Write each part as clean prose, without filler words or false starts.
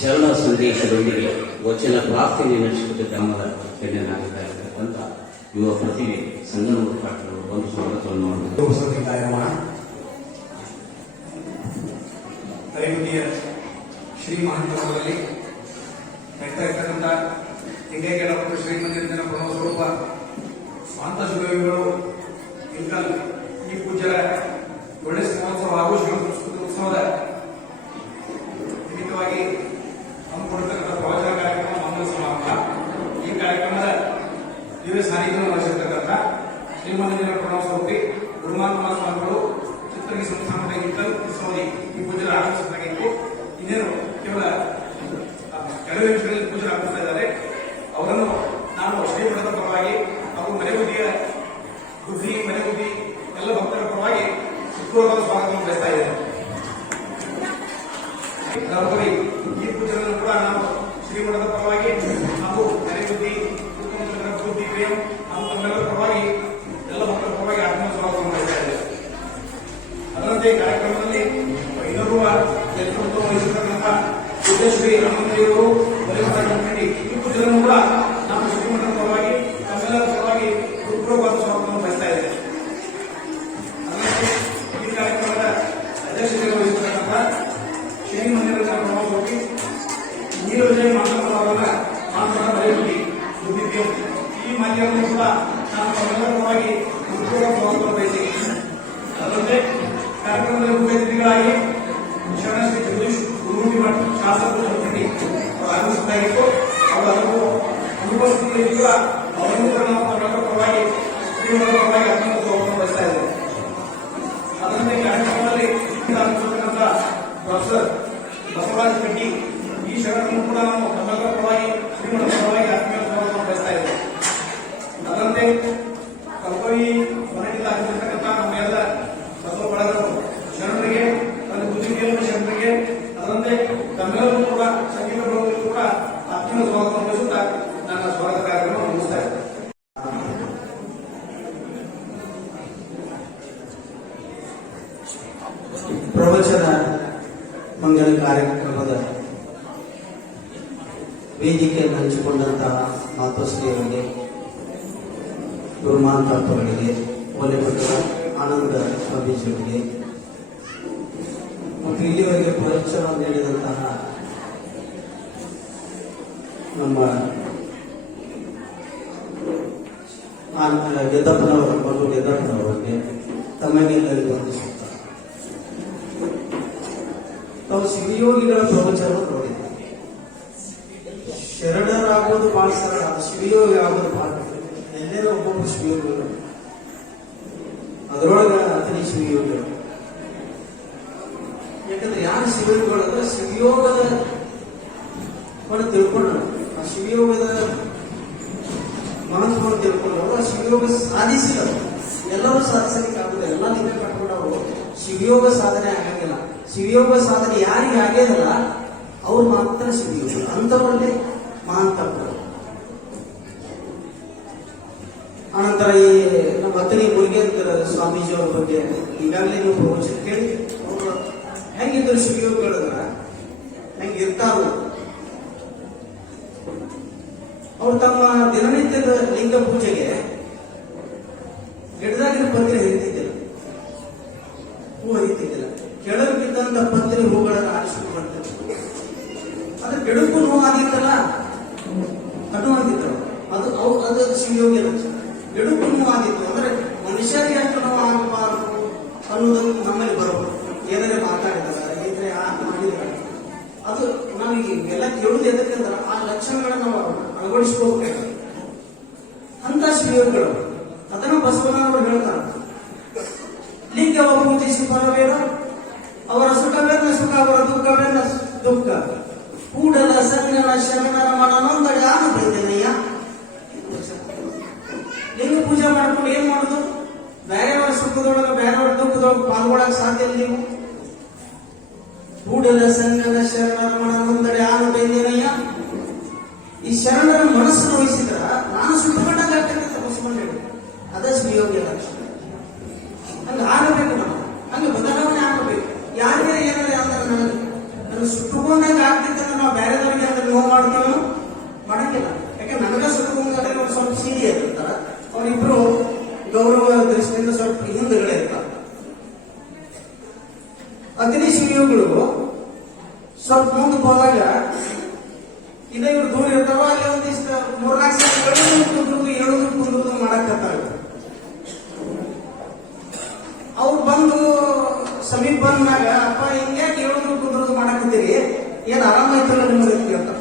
ಶರಣ ಸಂದೇಶದೊಂದಿಗೆ ವಚನ ಪ್ರಾರ್ಥನೆ ನಡೆಸಿದ ಗ್ರಾಮದ ಗಣ್ಯನಾಗಿರ್ತಕ್ಕಂಥ ಯುವ ಪ್ರತಿಭೆ ಸಂಗನೂರು ಪಾಟೀಲ್ ಒಂದು ಸ್ವಾಗತವನ್ನು ಮಾಡಬಹುದು. ಕರಿಗುಡಿಯ ಶ್ರೀ ಮಹಂತರಲ್ಲಿ ನಡೀತಾ ಇರ್ತಕ್ಕಂಥ ಲಿಂಗೈಕ್ಯ ಡಾಕ್ಟರ್ ಶ್ರೀ ಮಂದಿರ ಪ್ರಣವ ಸ್ವರೂಪ ಸ್ವಾಂತ ಶಿವಯೋಗಿಗಳು ಇಲ್ಕಲ್ ಈ ಪೂಜ್ಯರ ಒಳ್ಳೆ ಮಹೋತ್ಸವ ಹಾಗೂ ಶ್ರೀ ಸಂಸ್ಕೃತಿ ಉತ್ಸವದ ನಿಮಿತ್ತವಾಗಿ ಹಮ್ಮಿಕೊಂಡಿರ್ತಕ್ಕಂಥ ಪ್ರವಚನ ಕಾರ್ಯಕ್ರಮ ಮಂಗಲ ಸಮಾರಂಭ. ಈ ಕಾರ್ಯಕ್ರಮದ ದಿವ್ಯ ಸಾನ್ನಿಧ್ಯವನ್ನು ವಹಿಸಿರ್ತಕ್ಕಂಥ ಶ್ರೀಮಂದಿರ ಪ್ರಣವ ಸ್ವರೂಪಿ ಗುರುಮಾತ್ಮ ಸ್ವಾಮಿಗಳು ಚಿತ್ರಗಿ ಸಂಸ್ಥಾನದ ಇಲ್ಕಲ್ ಉತ್ಸವದಿ ಈ ಪೂಜೆಯ ಆಗಮಿಸಬೇಕಾಗಿತ್ತು. ಇನ್ನೇನು ಕೇವಲ ಕೆಲವು ನಿಮಿಷಗಳಲ್ಲಿ ಪೂಜೆ ಆಗ್ತಾ ಇದ್ದಾರೆ. ಅವರನ್ನು ನಾನು ಶ್ರೀಮಠದ ಪರವಾಗಿ ಹಾಗೂ ಮನೆಗುದ್ದಿಯ ಬುದ್ಧಿ ಮನೆಗುದ್ದಿ ಎಲ್ಲ ಭಕ್ತರ ಪರವಾಗಿ ಶುಕ್ರವಾರದ ಸ್ವಾಗತವನ್ನು ಬಯಸ್ತಾ ಇದ್ದೇನೆ. ಈ ಪೂಜೆಗಳನ್ನು ಕೂಡ ನಾವು ಶ್ರೀಮಠದ ಪರವಾಗಿ ಹಾಗೂ ಮನೆಗುದ್ದಿ ಬುದ್ಧಿ ಪ್ರೇಮ್ ಹಾಗೂ ತಮ್ಮೆಲ್ಲರ ಪರವಾಗಿ ಎಲ್ಲ ಭಕ್ತರ ಪರವಾಗಿ ಆತ್ಮ ಸ್ವಾಗತವನ್ನು ಬಯಸ್ತಾ ಇದ್ದೇವೆ. ಅದರಂತೆ ಕಾರ್ಯಕ್ರಮದಲ್ಲಿ ಇನ್ನೋರ್ವ ನೇತೃತ್ವ ವಹಿಸಿರ್ತಕ್ಕಂಥ ಶ್ರೀ ರಾಮದೇವರು ಕಮಿಟಿ ಈ ಪೂಜೆಯನ್ನು ಕೂಡ ನಾವು ಶ್ರೀಮಠದ ಪರವಾಗಿ ತಮ್ಮೆಲ್ಲರ ಪರವಾಗಿ ಹೃತ್ಪೂರ್ವಕವಾದ ಸ್ವಾಗತವನ್ನು ಬಯಸ್ತಾ ಇದ್ದೇವೆ. ಅದರಂತೆ ಈ ಕಾರ್ಯಕ್ರಮದ ಅಧ್ಯಕ್ಷತೆಯನ್ನು ವಹಿಸಿರ್ತಕ್ಕಂಥ ಶ್ರೀ ಮಂದಿರದ ಪ್ರಣವ ಸ್ವರೂಪಿ ನೀರು ವಿಜಯ ಮಾತನಾಡುವವರ ಮರೆಯುತ್ತಿ ಬುದ್ಧಿ ಈ ಮಾಧ್ಯಮವನ್ನು ಕೂಡ ನಾನು ತಮ್ಮೆಲ್ಲರ ಪರವಾಗಿ ಹೃತ್ಪೂರ್ವಕ ಸ್ವಾಗತವನ್ನು ಬಯಸಿದ್ದೇನೆ. ಅದರಂತೆ ಕಾರ್ಯಕ್ರಮದಲ್ಲಿ ಮುಖ್ಯ ಅತಿಥಿಗಳಾಗಿ ಶರಣ ಶ್ರೀ ಜಗದೀಶ್ ಗುರುಮೂರ್ತಿ ಮಠ ಶಾಸಕರು ಆಗಮಿಸಬೇಕಾಗಿತ್ತು. ಅವರು ಅನುಪಸ್ಥಿತಿಯಲ್ಲಿ ಕೂಡ ಅವರನ್ನು ಕೂಡ ನಾವು ತಮ್ಮೆಲ್ಲರ ಪರವಾಗಿ ಶ್ರೀಮಠದ ಪರವಾಗಿ ಅತ್ಯಂತ ಸ್ವಾಗತವನ್ನು ಬಯಸ್ತಾ ಇದ್ದೇವೆ. ಅದರಂತೆ ಕಾರ್ಯಕ್ರಮದಲ್ಲಿ ಆಗಮಿಸಿರ್ತಕ್ಕಂಥ ಪ್ರೊಫೆಸರ್ ಬಸವರಾಜ ರೆಡ್ಡಿ ಈ ಶರಣರನ್ನು ಕೂಡ ನಾವು ತಮ್ಮೆಲ್ಲರ ಪರವಾಗಿ ಶ್ರೀಮಠದ ಪರವಾಗಿ ಅತ್ಯಂತ ಸ್ವಾಗತವನ್ನು ಬಯಸ್ತಾ ಇದ್ದೇವೆ. ಅದರಂತೆ ಕಲ್ಪವಿ ಮನೆಯಿಂದ ಆಗಮಿಸಿರ್ತಕ್ಕಂಥ ನಮ್ಮ ಎಲ್ಲ ಬಸವ ಬಳಗರು ಶರಣರಿಗೆ ನನ್ನ ಬುದ್ಧಿದೇವರ ಶರಣರಿಗೆ ಅದರಂತೆ ತಮ್ಮೆಲ್ಲರೂ ಕೂಡ ಸಂಗೀತ ಬಳಗರು ಕೂಡ ಅತ್ಯಂತ ಸ್ವಾಗತವನ್ನು ಬಯಸುತ್ತಾ ನನ್ನ ಸ್ವಾಗತ ಕಾರ್ಯಕ್ರಮ ಮುಗಿಸ್ತಾ ಇದ್ದೇನೆ. ಪ್ರವಚನ ಮಂಗಲ ಕಾರ್ಯಕ್ರಮದ ವೇದಿಕೆಯನ್ನು ಹಂಚಿಕೊಂಡಂತಹ ಮಾತೋಶ್ರೀಯವರಿಗೆ, ಗುರುಮಾಂತಪ್ಪಗಳಿಗೆ, ಒಲೆಪಟ್ಟದ ಆನಂದ ಸ್ವಾಮೀಜಿಯವರಿಗೆ ಮತ್ತು ಇಲ್ಲಿವರೆಗೆ ಪ್ರವಚನ ನೀಡಿದಂತಹ ನಮ್ಮ ಗೆದ್ದಪ್ಪನವರು ಮತ್ತು ಗೆದ್ದಪ್ಪನವರಿಗೆ ತಮಗೆಲ್ಲರಿಗೂ ವಂದಿಸುತ್ತಾರೆ. ತಾವು ಶಿವಯೋಗಿಗಳ ಪ್ರವಚನ ನೋಡಿದ್ದಾರೆ. ಶರಣರಾಗುವುದು ಬಹಳ ಸರಳ, ಶಿವಯೋಗಿ ಆಗೋದು ಬಹಳ ಎಲ್ಲರೂ ಒಬ್ಬೊಬ್ಬರು ಶಿವಯೋಗಿಗಳು, ಅದರೊಳಗೆ ಅತನಿ ಶಿವಯೋಗಿಗಳು. ಯಾಕಂದ್ರೆ ಯಾರು ಶಿವಯೋಗಿಗಳು ಅಂದ್ರೆ ಶಿವಯೋಗದ ತಿಳ್ಕೊಂಡ್ರು, ಆ ಶಿವಯೋಗದ ಮಹತ್ವವನ್ನು ತಿಳ್ಕೊಂಡವರು, ಆ ಶಿವಯೋಗ ಸಾಧಿಸಿದರು. ಎಲ್ಲರೂ ಸಾಧಿಸಲಿಕ್ಕೆ ಆಗುದಿಲ್ಲ, ಎಲ್ಲ ನಿಮಗೆ ಕಟ್ಕೊಂಡವರು ಶಿವಯೋಗ ಸಾಧನೆ ಆಗಂಗಿಲ್ಲ. ಶಿವಯೋಗ ಸಾಧನೆ ಯಾರಿಗೆ ಆಗ್ಯದಲ್ಲ ಅವ್ರು ಮಾತ್ರ ಶಿವಯೋಗ, ಅಂಥವರಲ್ಲಿ ಮಹಾಂತಪ್ಪರು. ಆನಂತರ ಈ ನಮ್ಮ ಅತನಿ ಮುರುಗೇಂದ್ರ ಸ್ವಾಮೀಜಿಯವರ ಬಗ್ಗೆ ಈಗಾಗಲೇ ನೀವು ಪ್ರವಚನ ಕೇಳಿ ಅವರು ಹೆಂಗಿದ್ರು ಶಿವಯೋಗಿಗಳಂದ್ರ ಹೆಂಗಿರ್ತಾರು. ಅವ್ರು ತಮ್ಮ ದಿನನಿತ್ಯದ ಲಿಂಗ ಪೂಜೆಗೆ ಗಿಡದಾಗಿನ ಪತ್ರಿ ಹರಿತಿದ್ದಿಲ್ಲ, ಹೂ ಹರಿತಿದ್ದಿಲ್ಲ. ಕೆಳಗೆ ಬಿದ್ದಂತ ಪತ್ರಿ ಹೂಗಳನ್ನು ಆರಿಸಿಕೊಂಡು ಬರ್ತಿದ್ರು. ಅದ್ರ ಗಿಡಕ್ಕೂ ನೋವು ಆಗಿತ್ತಲ್ಲ ಅದು ಆಗಿದ್ರು, ಅದು ಶಿವಯೋಗಿ ಲಕ್ಷಣ. ಗಿಡಕ್ಕೂ ನೋವು ಆಗಿತ್ತು ಅಂದ್ರೆ ಮನುಷ್ಯರಿಗೆ ಅಷ್ಟು ನೋವು ಆಗಬಾರದು ಅನ್ನೋದನ್ನು ನಮ್ಮಲ್ಲಿ ಬರಬಹುದು. ಏನಾದ್ರೆ ಮಾತಾಡಿದಾರೆ ಇದ್ರೆ ಮಾಡಿದ್ದಾರೆ, ಅದು ನಾವೀಗ ಎಲ್ಲ ಕೇಳುವುದು ಎದಕ್ಕಂದ್ರೆ ಆ ಲಕ್ಷಣಗಳನ್ನು ನಾವು ಅಳವಡಿಸಿಕೋಬೇಕು. ಅಂತ ಶಿವಯೋಗಿಗಳು ಅದನ್ನು ಬಸವಣ್ಣನವರು ಹೇಳ್ತಾರೆ. ಲಿಂಗವ ಪೂಜಿಸಿ ಫಲವೇನು, ಅವರ ಸುಖವೇನ ಸುಖ, ಅವರ ದುಃಖವೇನ ದುಃಖ. ಕೂಡಲ ಸಂಗನ ಶರಣರ ಮನನೊಂದಡೆ ಆನ ಬೈದೇನಯ್ಯ. ಲಿಂಗ ಪೂಜೆ ಮಾಡ್ಕೊಂಡು ಏನ್ ಮಾಡುದು? ಬೇರೆಯವರ ಸುಖದೊಳಗೆ ಬೇರೆಯವರ ದುಃಖದೊಳಗೆ ಪಾಲ್ಗೊಳ್ಳಕ್ ಸಾಧ್ಯ ಇಲ್ಲ. ನೀವು ಕೂಡಲ ಸಂಗನ ಶರಣರ ಮನನೊಂದಡೆ ಆನ ಬೈದೇನಯ್ಯ. ಈ ಶರಣರ ಮನಸ್ಸನ್ನು ವಹಿಸಿದ್ರ ನಾನು ಸುಖಗೊಂಡಾಗ ಆಗ್ತಕ್ಕಂಥ ಬಸವಣ್ಣ ಹೇಳಿ ಅದೇ ಶಿವಯೋಗಿಯ ಲಕ್ಷಣ. ಹಂಗ ಆಗಬೇಕು, ನಾವು ಹಂಗ ಬದಲಾವಣೆ ಆಗಬೇಕು. ಯಾರಿಗೆ ಏನಾದ್ರೆ ಯಾವ್ದಾರ ನನ್ನ ಸುಟ್ಟುಕೊಂಡಾಗ ಆಗ್ತಿತ್ತು ಅಂದ್ರೆ ನಾವು ಬೇರೆದವ್ರಿಗೆ ಅಂದ್ರೆ ನೋವು ಮಾಡ್ತೀವಿ ಮಾಡಂಗಿಲ್ಲ. ಯಾಕೆ ನನಗ ಸುಟ್ಟುಕೊಂಡಾಗ ಅವ್ರು ಸ್ವಲ್ಪ ಸೀನಿಯರ್ ಇರ್ತಾರ, ಅವರಿಬ್ರು ಗೌರವ ದೃಷ್ಟಿಯಿಂದ ಸ್ವಲ್ಪ ಹಿಂದುಗಡೆ ಇರ್ತಾರೆ. ಅತಿಥಿ ಶಿಬಿಗಳು ಸ್ವಲ್ಪ ಮುಂದೆ ಹೋದಾಗ ಇವರು ದೂರ ಇರ್ತಾವ, ಅಲ್ಲಿ ಒಂದಿಷ್ಟು 3-4 ಸಲ ಹೇಳುದು ಮಾಡಕತ್ತಾರ. ಅವ್ರು ಬಂದು ಸಮೀಪ ಬಂದಾಗ ಅಪ್ಪ ಹಿಂಗ್ಯಾಕೆ ಹೇಳುದು ಕುಂದ್ರದು ಮಾಡಕತ್ತೀರಿ, ಏನ್ ಆರಾಮೈತಲ್ಲ ನಿಮ್ಗೆ ಅಂತ ಕೇಳ್ತಾರ.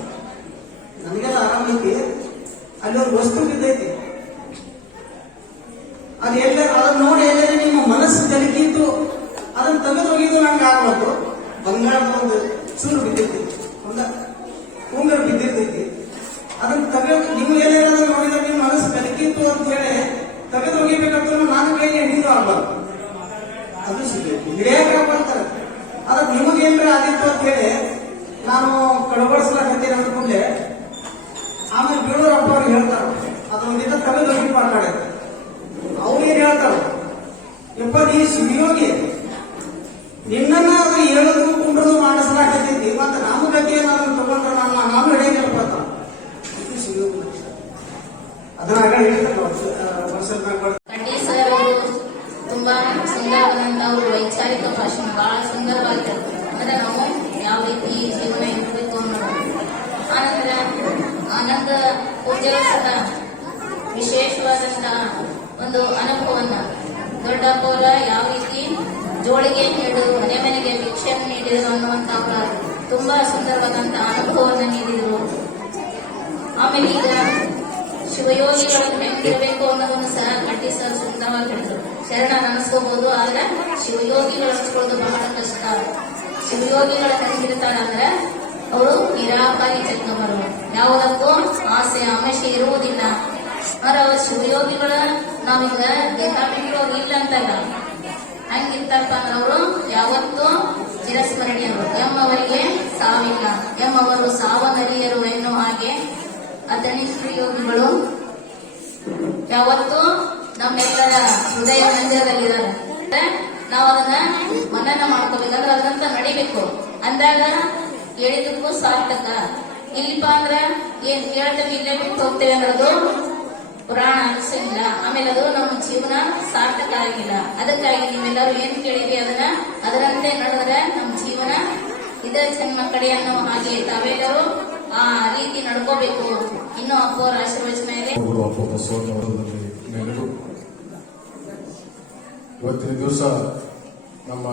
ನನಗೆಲ್ಲ ಆರಾಮೈತಿ, ಅಲ್ಲಿ ಒಂದು ವಸ್ತು ಬಿದ್ದೈತಿ, ಅದು ಅದನ್ನ ನೋಡಿ ಎಲ್ಲರೂ ನಿಮ್ಮ ಮನಸ್ಸು ಜಲಕಿತ್ತು, ಅದನ್ನ ತೆಗೆದು ಹೋಗಿದ್ದು ನಂಗೆ ಆಗ್ಬಾರ್ದು. ಬಂಗಾರದ ಒಂದು ಚೂರು ಬಿದ್ದಿರ್ತೈತಿ, ಒಂದ ಉಂಗರ ಬಿದ್ದಿರ್ತೈತಿ, ಅದನ್ನ ನೀವು ಏನಾದ್ರು ನೋಡಿದ್ರೆ ನಿಮ್ಮ ಮನಸ್ಸು ಬೆಳಕಿತ್ತು ಅಂತ ಹೇಳಿ ತೆಗೆದು ಹೋಗಿಬೇಕಂತ ನಾನು ಕೈಗೆ ಹಿಡಿದು ಆಗ್ಬಾರ್ದು. ಅದು ಹಿಡಿಯಾಕ ಬರ್ತಾರೆ. ಅದಕ್ಕೆ ನಿಮಗೇನ್ರ ಆಗಿತ್ತು ಅಂತ ಹೇಳಿ ನಾನು ಕಳವಡಿಸ್ಲಾಕತ್ತೀನಿ ಅಂದ್ಕೊಂಡೆ. ಆಮೇಲೆ ಬೀಳೂರಪ್ಪ ಅವ್ರು ಹೇಳ್ತಾರ, ಅದೊಂದಿದ್ದ ತೆಗೆದು ಹೋಗಿ ಮಾತಾಡ. ಅವ್ರೇನ್ ಹೇಳ್ತಾರ, ಯಪ್ಪ ನೀ ಶಿವಯೋಗಿ, ನಿನ್ನನ್ನ ಅದು ಹೇಳುದು ಕುಂಡ್ರದು ಮಾಡಿಸ್ಲಾಕತ್ತೈತಿ, ಮತ್ತೆ ನಮ್ಮ ಗತಿ ಏನಾದ್ರು ತಗೊಂಡ್ರೆ ನಾನು ಹಿಡಿಯಂಗಿಲ್ಲ ಬರ್ತಾವ. ಇದು ಶಿವಯೋಗಿ ಅದನ್ನ ಆಗ ಹೇಳ್ತಾರೆ ವರ್ಷದ ಕಡ್ಡಿ ಸರ್ ಅವರು ತುಂಬಾ ಸುಂದರವಾದಂತ ಅವರು ವೈಚಾರಿಕ ಭಾಷಣ ಬಹಳ ಸುಂದರವಾಗಿದೆ. ಅಂದ್ರೆ ನಾವು ಯಾವ ರೀತಿ ಜೀವನ ಇರಬೇಕು ಅನ್ನೋದು. ಆನಂತರ ಆನಂದ ಪೂಜೆಗಳು ಸಹ ವಿಶೇಷವಾದಂತಹ ಒಂದು ಅನುಭವವನ್ನ ದೊಡ್ಡಪ್ಪವರ ಯಾವ ರೀತಿ ಜೋಳಿಗೆ ನೀಡು ಮನೆ ಮನೆಗೆ ಭಿಕ್ಷೆಯನ್ನು ನೀಡಿದರು ಅನ್ನುವಂತ ಅವರ ತುಂಬಾ ಸುಂದರವಾದಂತಹ ಅನುಭವವನ್ನು ನೀಡಿದರು. ಆಮೇಲೆ ಈಗ ಶಿವಯೋಗಿಗಳನ್ನು ಹೆಂಗಿರಬೇಕು ಅನ್ನೋದನ್ನು ಸಹ ಕಟ್ಟಿ ಸರ್ ಸುಂದರವಾಗಿ ಹೇಳಿದ್ರು. ಶರಣ ಅನಿಸ್ಕೋಬಹುದು, ಆದ್ರೆ ಶಿವಯೋಗಿಗಳು ಅನಿಸ್ಕೊಳ್ಳೋದು ಬಹಳ ಕಷ್ಟ. ಶಿವಯೋಗಿಗಳು ಹೆಂಗಿರ್ತಾರ ಅಂದ್ರೆ ಅವರು ನಿರಾಕಾರಿ ಚಕ್ರವರು, ಯಾವುದಕ್ಕೂ ಆಸೆ ಆಮಿಷೆ ಇರುವುದಿಲ್ಲ. ಆದ್ರೆ ಅವ್ರ ಶಿವಯೋಗಿಗಳ ನಾವೀಗ ದೇಹಾಭಿಮಾನಿ ಇಲ್ಲ ಅಂತಲ್ಲ, ಹಂಗಿರ್ತಪ್ಪ ಅಂದ್ರೆ ಅವರು ಯಾವತ್ತೂ ಚಿರಸ್ಮರಣೀಯರು. ಅವರಿಗೆ ಸಾವಿಲ್ಲ, ಅವರು ಸಾವನರಿಯರು ಎನ್ನುವ ಹಾಗೆ ಅತನಿ ಶ್ರೀಯೋಗಿಗಳು ಯಾವತ್ತೂ ನಮ್ಮೆಲ್ಲರ ಹೃದಯ ಮಂದಿರದಲ್ಲಿದ್ದಾರೆ. ನಾವು ಅದನ್ನ ಮನನ ಮಾಡ್ಕೋಬೇಕಂದ್ರೆ ಅದಂತ ನಡಿಬೇಕು ಅಂದಾಗ ಹೇಳಿದಕ್ಕೂ ಸಾರ್ಥಕ. ಇಲ್ಲಿಪ್ಪ ಅಂದ್ರ ಏನ್ ಕೇಳ್ತೇವೆ ಇಲ್ಲೇ ಬಿಟ್ಟು ಹೋಗ್ತೇವೆ ಅನ್ನೋದು ಪುರಾಣ ಅನಿಸಂಗಿಲ್ಲ. ಆಮೇಲೆ ಅದು ನಮ್ಮ ಜೀವನ ಸಾರ್ಥಕ ಆಗಿಲ್ಲ. ಅದಕ್ಕಾಗಿ ನೀವೆಲ್ಲರೂ ಏನ್ ಕೇಳಿದ್ರಿ ಅದನ್ನ ಅದರಂತೆ ನಡೆದ್ರೆ ನಮ್ಮ ಜೀವನ ಇದೇ ಜನ್ಮ ಕಡೆ ಅನ್ನೋ ಹಾಗೆ ತಾವೆಲ್ಲರೂ ಆ ರೀತಿ ನಡ್ಕೋಬೇಕು. ಇನ್ನು ಅಪ್ಪವರ ಆಶೀರ್ವಚನ ಇದೆ. ಇವತ್ತಿನ ದಿವಸ ನಮ್ಮ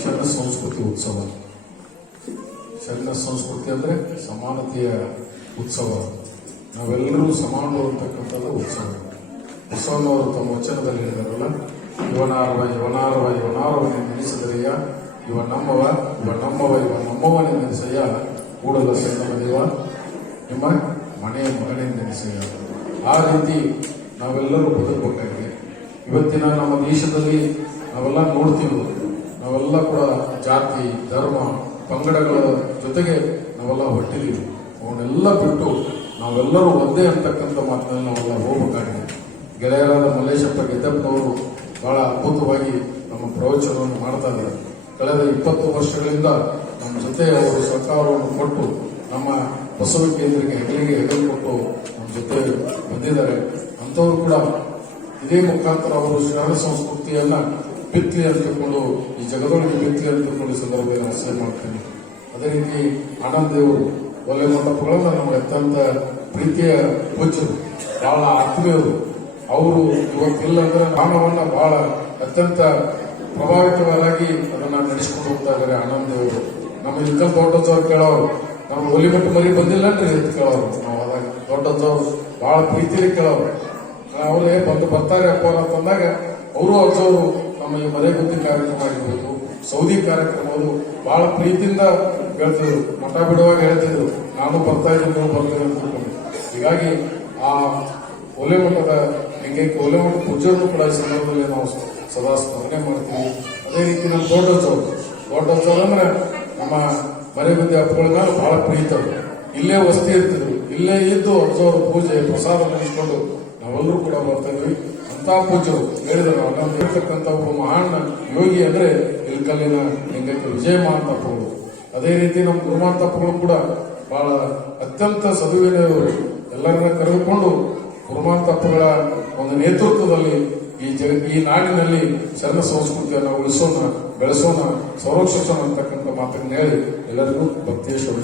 ಶರಣ ಸಂಸ್ಕೃತಿ ಉತ್ಸವ. ಶರಣ ಸಂಸ್ಕೃತಿ ಅಂದ್ರೆ ಸಮಾನತೆಯ ಉತ್ಸವ. ನಾವೆಲ್ಲರೂ ಸಮಾನರು ಅಂತಕ್ಕಂಥದ್ದು ಉತ್ಸವ. ಬಸವಣ್ಣವರು ತಮ್ಮ ವಚನದಲ್ಲಿ ಹೇಳಿದಾರಲ್ಲ, ಇವನಾರವ ಇವನಾರವ ಇವನಾರವನೇ ನೆನೆಸಿದರೆಯ, ಇವ ನಮ್ಮವ ಇವ ನಮ್ಮವ ಇವ ನಮ್ಮವನೇ ನೆನೆಸಯ್ಯ, ಕೂಡಲ ಸಂಗಮ ದೇವ ನಿಮ್ಮ ಮನೆಯ ಮಗನೇ ನೆನೆಸಯ್ಯ. ಆ ರೀತಿ ನಾವೆಲ್ಲರೂ ಬದುಕಬೇಕಾಗಿದೆ. ಇವತ್ತಿನ ನಮ್ಮ ದೇಶದಲ್ಲಿ ನಾವೆಲ್ಲ ನೋಡ್ತೀವಿ, ನಾವೆಲ್ಲ ಕೂಡ ಜಾತಿ ಧರ್ಮ ಪಂಗಡಗಳ ಜೊತೆಗೆ ನಾವೆಲ್ಲ ಹೊಟ್ಟಿದ್ದೀವಿ. ಅವನ್ನೆಲ್ಲ ಬಿಟ್ಟು ನಾವೆಲ್ಲರೂ ಒಂದೇ ಅಂತಕ್ಕಂಥ ಮಾತಿನಲ್ಲಿ ನಾವೆಲ್ಲ ಹೋಗಬೇಕಾಗಿದೆ. ಗೆಳೆಯರಾದ ಮಲ್ಲೇಶಪ್ಪ ಗೆದ್ದಪ್ಪನವರು ಬಹಳ ಅದ್ಭುತವಾಗಿ ನಮ್ಮ ಪ್ರವಚನವನ್ನು ಮಾಡ್ತಾ ಇದ್ದಾರೆ. ಕಳೆದ 20 ವರ್ಷಗಳಿಂದ ನಮ್ಮ ಜೊತೆ ಅವರು ಸಹಕಾರವನ್ನು ಕೊಟ್ಟು ನಮ್ಮ ಬಸವ ಕೇಂದ್ರಕ್ಕೆ ಹೆಗಲಿಗೆ ಹೆಗಲು ಕೊಟ್ಟು ನಮ್ಮ ಜೊತೆ ಬಂದಿದ್ದಾರೆ. ಅಂಥವರು ಕೂಡ ಇದೇ ಮುಖಾಂತರ ಅವರು ಶರಣ ಸಂಸ್ಕೃತಿಯನ್ನ ಬಿತ್ತಲಿ ಅಂತಕೊಂಡು ಈ ಜಗದೊಳಗೆ ಬಿತ್ತಲಿ ಅಂತಕೊಂಡು ಸಂದರ್ಭದಲ್ಲಿ ಆಸೆ ಮಾಡ್ತೇನೆ. ಅದೇ ರೀತಿ ಆನಂದ್ ದೇವರು ಒಲೆ ಮಂಟಪಗಳನ್ನ ನಮಗೆ ಅತ್ಯಂತ ಪ್ರೀತಿಯ ಪೂಜ್ಯರು, ಬಹಳ ಆತ್ಮೀಯರು. ಅವರು ಇವತ್ತಿಲ್ಲ ಅಂದ್ರೆ ಮಾನವನ್ನ ಬಹಳ ಅತ್ಯಂತ ಪ್ರಭಾವಿತವಾಗಿ ಅದನ್ನ ನಡೆಸಿಕೊಂಡು ಹೋಗ್ತಾ ಇದ್ದಾರೆ ಆನಂದ್ ದೇವರು. ನಮ್ಮ ಇಲ್ಕಲ್ ದೊಡ್ಡದವ್ರು ಕೇಳೋರು, ನಮ್ಮ ಒಲಿಮಟ್ಟು ಮರಿ ಬಂದಿಲ್ಲನ್ರಿ ಅಂತ ಕೇಳೋರು. ನಾವು ಅದಾಗ ದೊಡ್ಡದವ್ರು ಬಹಳ ಪ್ರೀತಿಯಲ್ಲಿ ಕೇಳೋರು. ಅವರೇ ಬರ್ತಾರೆ ಅಪ್ಪ ಅಂತಂದಾಗ ಅವರು ಅಜ್ಜವರು ನಮ್ಮ ಈ ಮನೆ ಗುದ್ದಿ ಕಾರ್ಯಕ್ರಮ ಆಗಿರ್ಬೋದು, ಸೌದಿ ಕಾರ್ಯಕ್ರಮಗಳು ಬಹಳ ಪ್ರೀತಿಯಿಂದ ಹೇಳ್ತಿದ್ರು. ಮಠ ಬಿಡುವಾಗ ಹೇಳ್ತಿದ್ರು, ನಾನು ಬರ್ತಾ ಇದ್ದೀನಿ ನೀವು ಬರ್ತೇವೆ ಅಂತ. ಹೀಗಾಗಿ ಆ ಒಲೆ ಮಠದ ಹೆಂಗೈಕೆ ಒಲೆ ಮಠ ಪೂಜೆಯನ್ನು ಕೂಡ ಈ ಸಂದರ್ಭದಲ್ಲಿ ನಾವು ಸದಾ ಸ್ಮರಣೆ ಮಾಡ್ತೀವಿ. ಅದೇ ರೀತಿ ನಮ್ಮ ದೊಡ್ಡಜ್ಜವ್ರು ಅಂದ್ರೆ ನಮ್ಮ ಮನೆ ಗುದ್ದಿ ಹಬ್ಬಗಳನ್ನ ಬಹಳ ಪ್ರೀತರು. ಇಲ್ಲೇ ವಸತಿ ಇರ್ತಿದ್ರು, ಇಲ್ಲೇ ಇದ್ದು ಅಜ್ಜವರು ಪೂಜೆ ಪ್ರಸಾದ ನಡೆಸಿಕೊಂಡು ನಾವೆಲ್ಲರೂ ಕೂಡ ಬರ್ತಾ ಇದ್ವಿ. ಅಂತ ಪೂಜ್ಯರು ಹೇಳಿದರು, ನಾವು ಇರ್ತಕ್ಕಂಥ ಒಬ್ಬ ಮಹಾನ್ ಯೋಗಿ ಅಂದ್ರೆ ಇಲ್ಕಲ್ಲಿನ ಹೆಂಗೈತೆ ವಿಜಯ ಮಹಾಂತಪ್ಪವರು. ಅದೇ ರೀತಿ ನಮ್ಮ ಗುರುಮಾಂತಪ್ಪಗಳು ಕೂಡ ಬಹಳ ಅತ್ಯಂತ ಸದುವಿನಯವರು. ಎಲ್ಲರನ್ನ ಕರೆದುಕೊಂಡು ಗುರುಮಾಂತಪ್ಪಗಳ ಒಂದು ನೇತೃತ್ವದಲ್ಲಿ ಈ ನಾಡಿನಲ್ಲಿ ಶರಣ ಸಂಸ್ಕೃತಿಯನ್ನು ಉಳಿಸೋಣ, ಬೆಳೆಸೋಣ, ಸಂರಕ್ಷಿಸೋಣ ಅಂತಕ್ಕಂಥ ಮಾತನ್ನು ಹೇಳಿ ಎಲ್ಲರಿಗೂ ಭಕ್ತಿಯ ಶುಭ